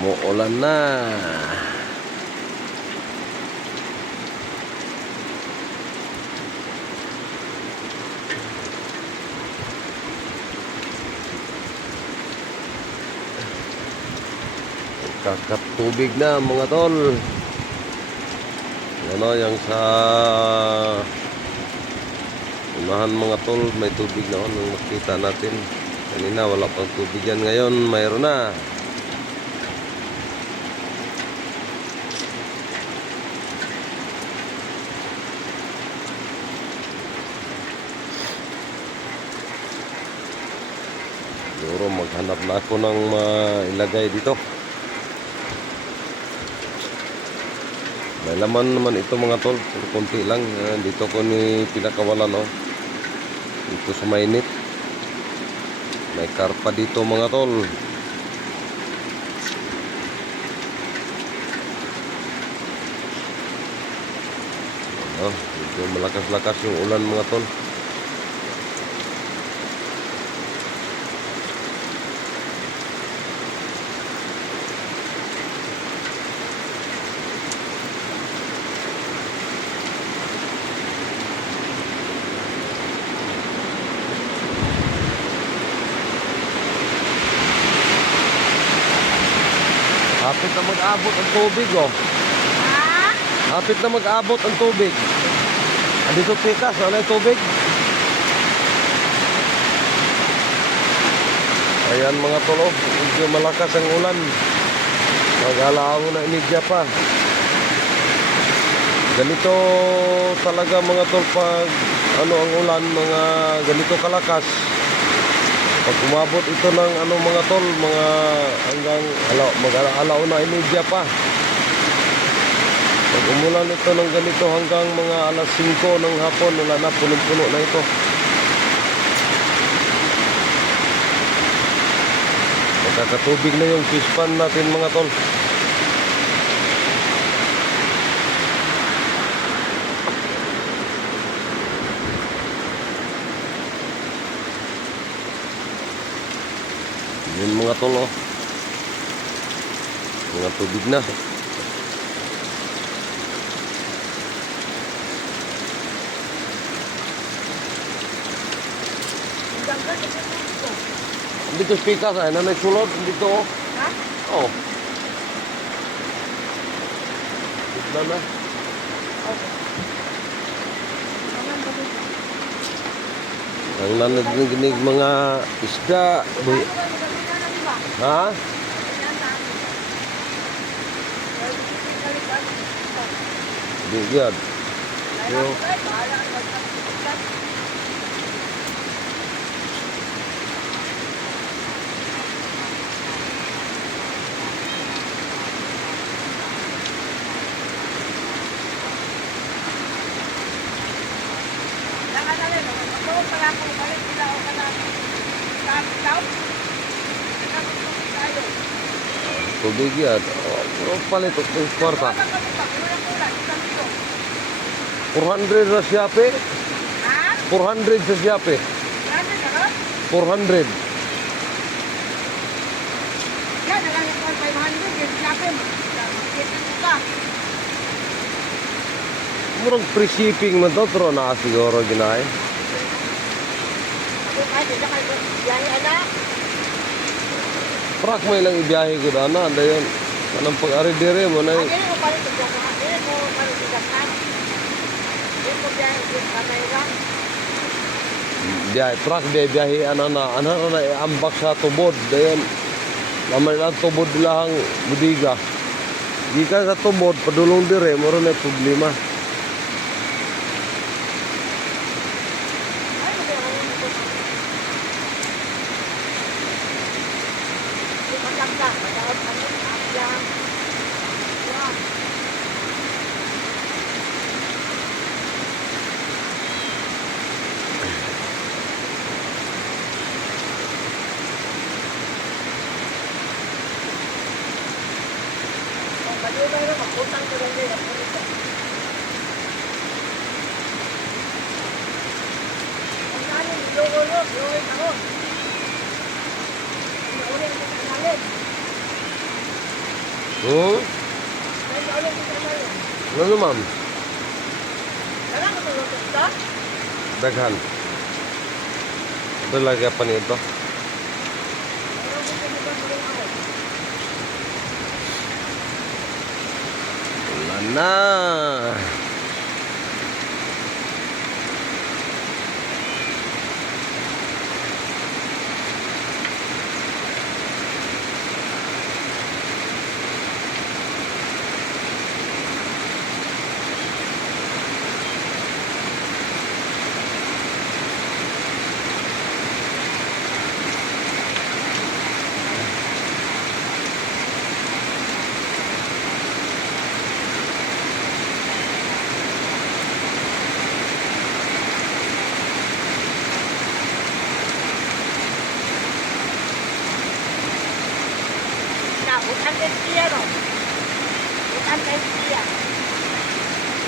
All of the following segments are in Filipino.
Umuulan na. Kakatubig na mga tol. Ano yung sa unahan mga tol, may tubig na nung makita natin. Kanina wala pang tubig yan. Ngayon mayroon na. Ako ng mailagay dito. May laman naman ito mga tol. Konti lang. Ah, Dito ko ni pinakawalan oh. Dito sa mainit. May karpa dito mga tol. Oh, medyo malakas-lakas yung ulan mga tol. Mag-abot ang tubig oh. Ha? Hapit na mag-abot ang tubig. Andito pikas, ano yung tubig? Ayan mga tolo, medyo malakas ang ulan. Mag-alaaw na inidya pa. Ganito talaga mga tol pag ano ang ulan, mga ganito kalakas. Pag umabot ito ng ano mga tol, mga hanggang alaw, mag-alaw na inidya pa. Pag umulan ito ng ganito hanggang mga alas 5 ng hapon, wala na, punong-puno na ito. Magkakatubig na yung fish pan natin mga tol. Yun mga tol oh. Mga tubig na. Ang ganda kasi ito. Dito pikas ay nanay sulod dito oh. Ha? Oh. Tignan na. Okay. Aman ba dito? Ang nanagniginig mga isda. Bu- Ano ba yung gamitan na di ba? ha? Yan na. Well, balik ka. Di yan. Kaya Yo. ako, eh, bahala ka magpapagpapag. Nakadali, ako pala kung balik sila o ka na. Sabi daw. Nakapagpapag tayo. Tubig yan. Oh, puro palit ito yung kwarta. Kapag kami pa, kulang-kulang, isang kilo. 400 sa siyape. Ha? 400 sa siyape. Grabe na ron? 400. Yan, nalang yung 500, yung lapin. Kita mo ka. Murang free shipping man to. Pero na siguro ginay. Kahit hindi kayo biyahe anak. Prak may lang ibiyahe ko na. Ano yun? Anong pag-ari dire mo na yun? Biyahe. Truck biyahe, biyahe, ano na, ano na, ambak sa tubod. Dayon, naman lang tubod lang budiga. Di ka sa tubod, padulong dire, moro na problema. Ay, hindi ako yung ito. Hindi maganda. Matawag kami. Akyang. Wow. Kung baliw mayroon, magputang ko lang din. Ang pulis. Ang nanin, lulo-lulo, luloy ako. Ang uli ang nanin. Hmm? May ulit ito na yun. Ano ma'am? Daghan. Lagi pa nito. Wala. Na,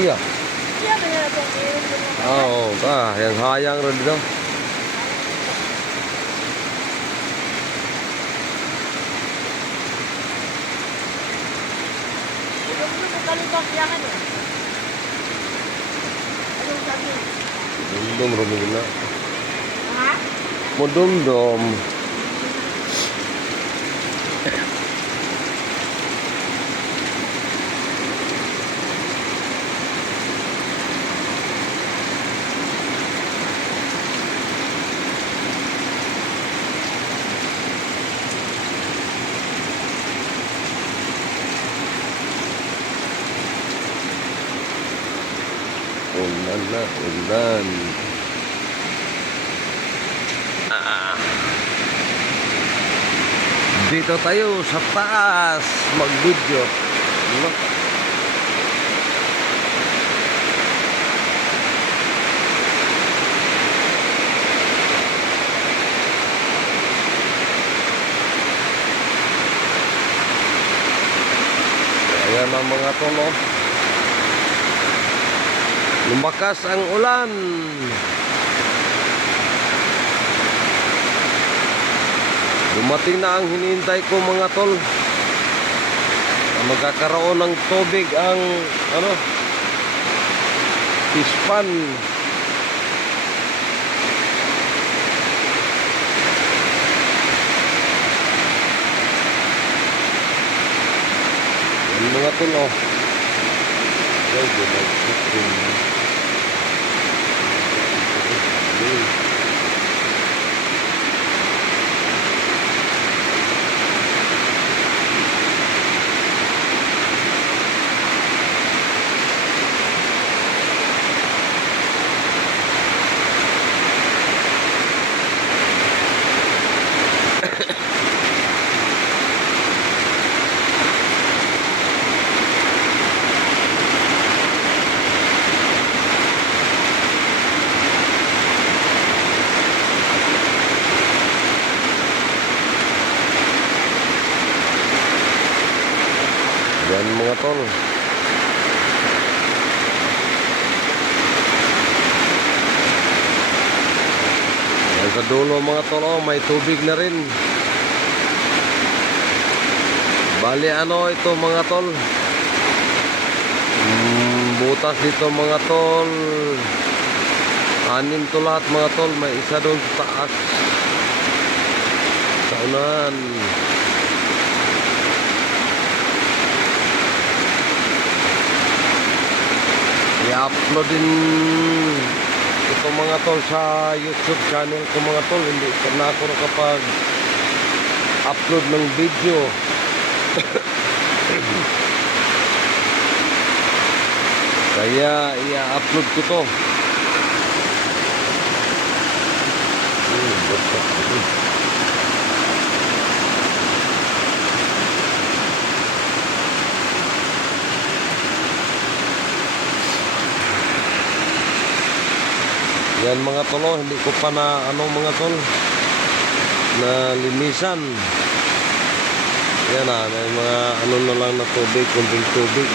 Iyon din mo? Oo, ah, yang hayang rin dito. Ulong mo kung kalibang siya ka no? Anong sabi? Dum-dum ruming na. Ha? Mudum-dum. Ulan na, ulan. Dito tayo sa taas mag-video. Ano? Ayan ang mga tolo. Lumakas ang ulan. Dumating na ang hinihintay ko mga tol. Magkakaroon ng tubig ang ano pispan. Yan mga tol oh. Ay, gumagsikin. Ay. Yan mga tol. Yan sa dulo mga tol, oh, may tubig na rin. Bali ano ito mga tol? Mm, butas dito mga tol. Anim to lahat mga tol. May isa doon sa taas. Sa unahan. i-upload din ito mga tol sa YouTube channel ko mga tol hindi pa na ako nakapag upload ng video. Kaya i-upload ko to. Hmm, Yan mga tolo, hindi ko pa na ano mga tol na linisan. Yan na, may mga ano na lang na tubig, kunting tubig.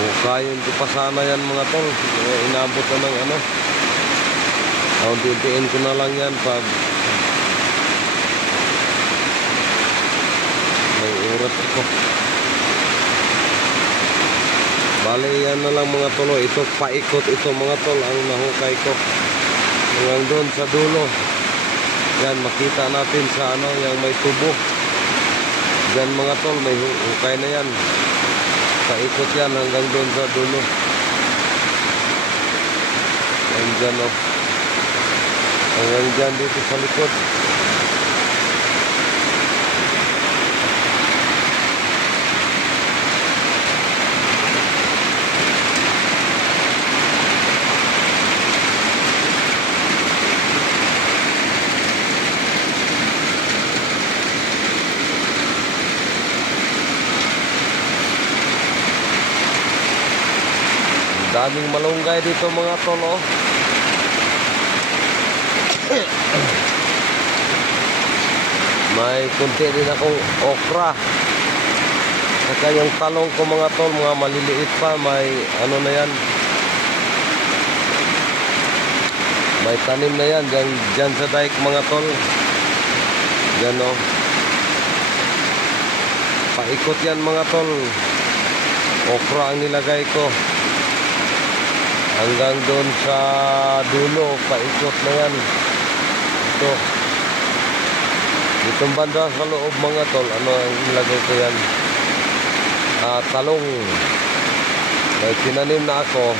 Bukayin ko pa sana yan mga tol. Inabot na ng ano. Unti-untiin ko na lang yan pag oras ako. Bale, yan na lang mga tolo. Ito, paikot ito mga tol ang nahukay ko. Hanggang doon sa dulo. Yan, makita natin sa ano, yung may tubo. Yan mga tol, may hu- hukay na yan. Paikot yan hanggang doon sa dulo. Yan dyan o. Hanggang dyan dito sa likod. Daming malunggay dito mga tol oh. May kunti din akong okra. Saka yung talong ko mga tol, mga maliliit pa, may ano na yan. May tanim na yan, dyan, dyan sa dike mga tol. Dyan oh. Paikot yan mga tol. Okra ang nilagay ko. Hanggang doon sa dulo, paikot na yan. Ito. Itong banda sa loob mga tol, ano ang nilagay ko yan? Ah, talong. May tinanim na ako.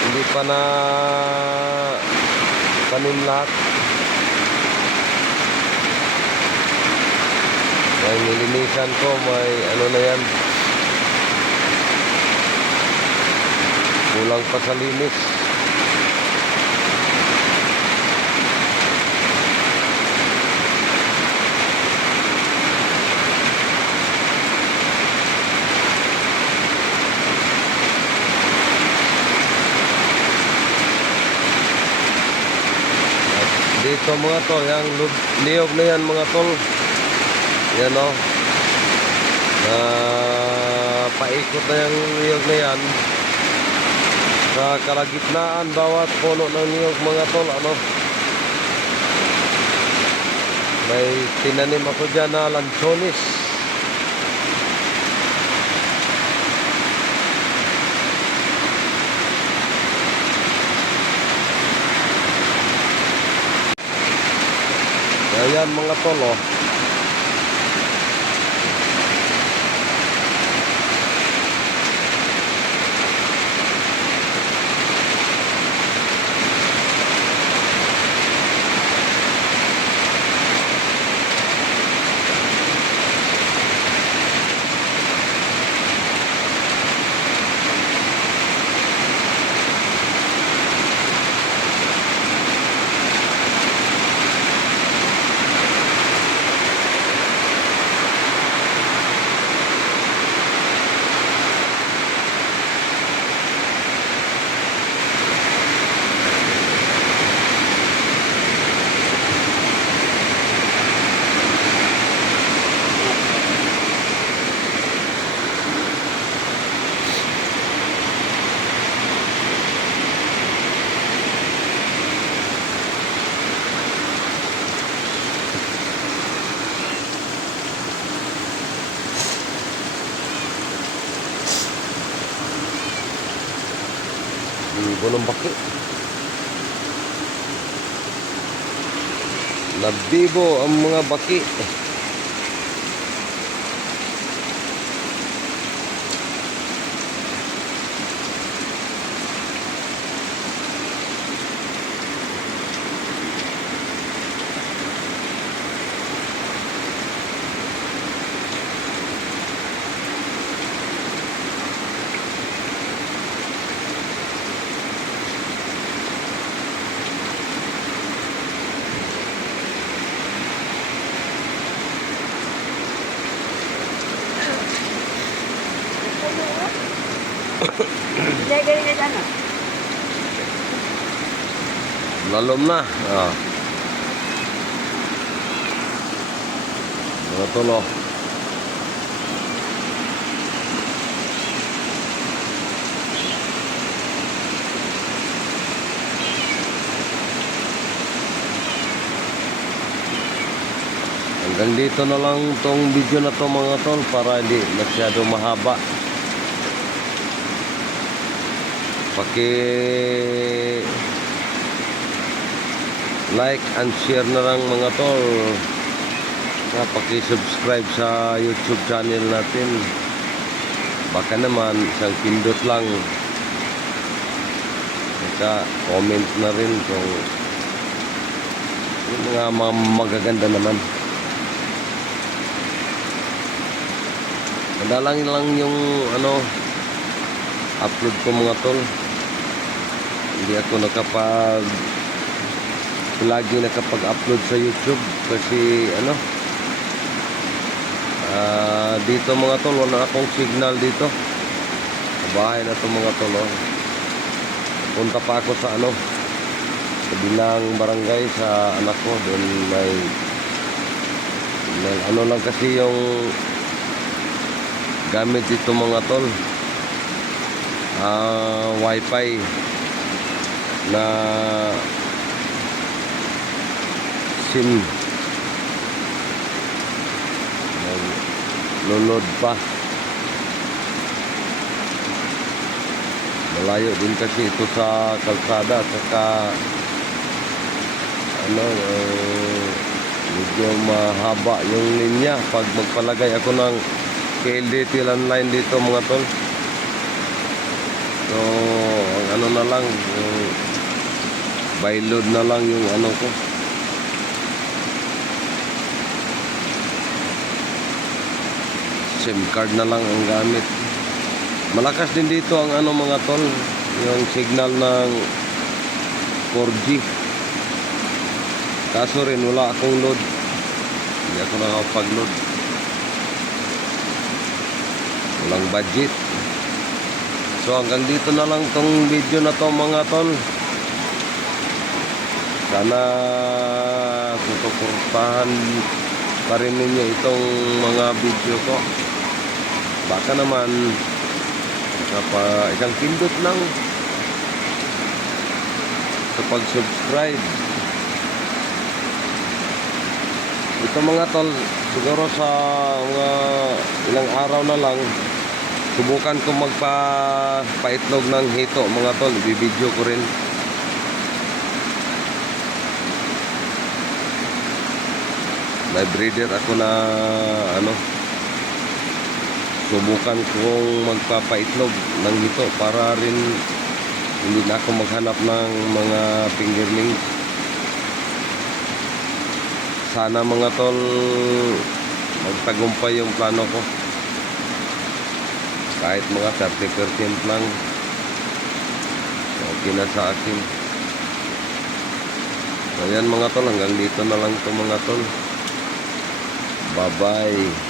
Hindi pa na tanim lahat. May nilinisan ko, may ano na yan. Kulang pa sa linis. Dito mga tol, yung niyog na yan mga tol. Yan o. Na paikot na yung niyog na yan. Sa kalagitnaan bawat puno ng niyog mga tol, ano. May tinanim ako dyan na lanchonis. Ayan mga tol, oh. Ibo ng baki. Nabibo ang mga baki. Lagay lalom na. Oh. mga tulo hanggang dito na lang tong video na to mga tol para hindi masyado mahaba. Paki like and share na lang mga tol. Nga paki-subscribe sa YouTube channel natin. Baka naman isang pindot lang. Saka comment na rin kung yung mga, mga magaganda naman. Madalang lang yung ano upload ko mga tol. Hindi ako nakapag lagi nakapag-upload sa YouTube kasi ano ah, dito mga tol wala akong signal dito. Sa bahay na to mga tol oh. punta pa ako sa ano sa bilang barangay sa anak ko. Doon may, may ano lang kasi yung gamit dito mga tol. Ah wifi na sim. Lulod pa. Malayo din kasi ito sa kalsada saka ano eh, medyo mahaba yung linya. Pag magpalagay ako ng PLDT landline dito mga tol. So ano na lang yung by load na lang yung ano ko SIM card na lang ang gamit. Malakas din dito ang ano mga tol yung signal ng 4G kaso rin wala akong load. Hindi ako nakapag-load. Walang budget. So hanggang dito na lang tong video na to mga tol. Sana susuportahan pa rin ninyo itong mga video ko baka naman Napa, isang pindot lang sa pag-subscribe. Ito mga tol, siguro sa mga ilang araw na lang, subukan ko magpa paitlog ng hito mga tol, ibibideo ko rin. May breeder ako na ano, subukan kong magpapaitlog ng hito para rin hindi na ako maghanap ng mga fingerlings sana mga tol magtagumpay yung plano ko. Kahit mga 30% lang okay na sa akin. So mga tol hanggang dito na lang to mga tol. Bye bye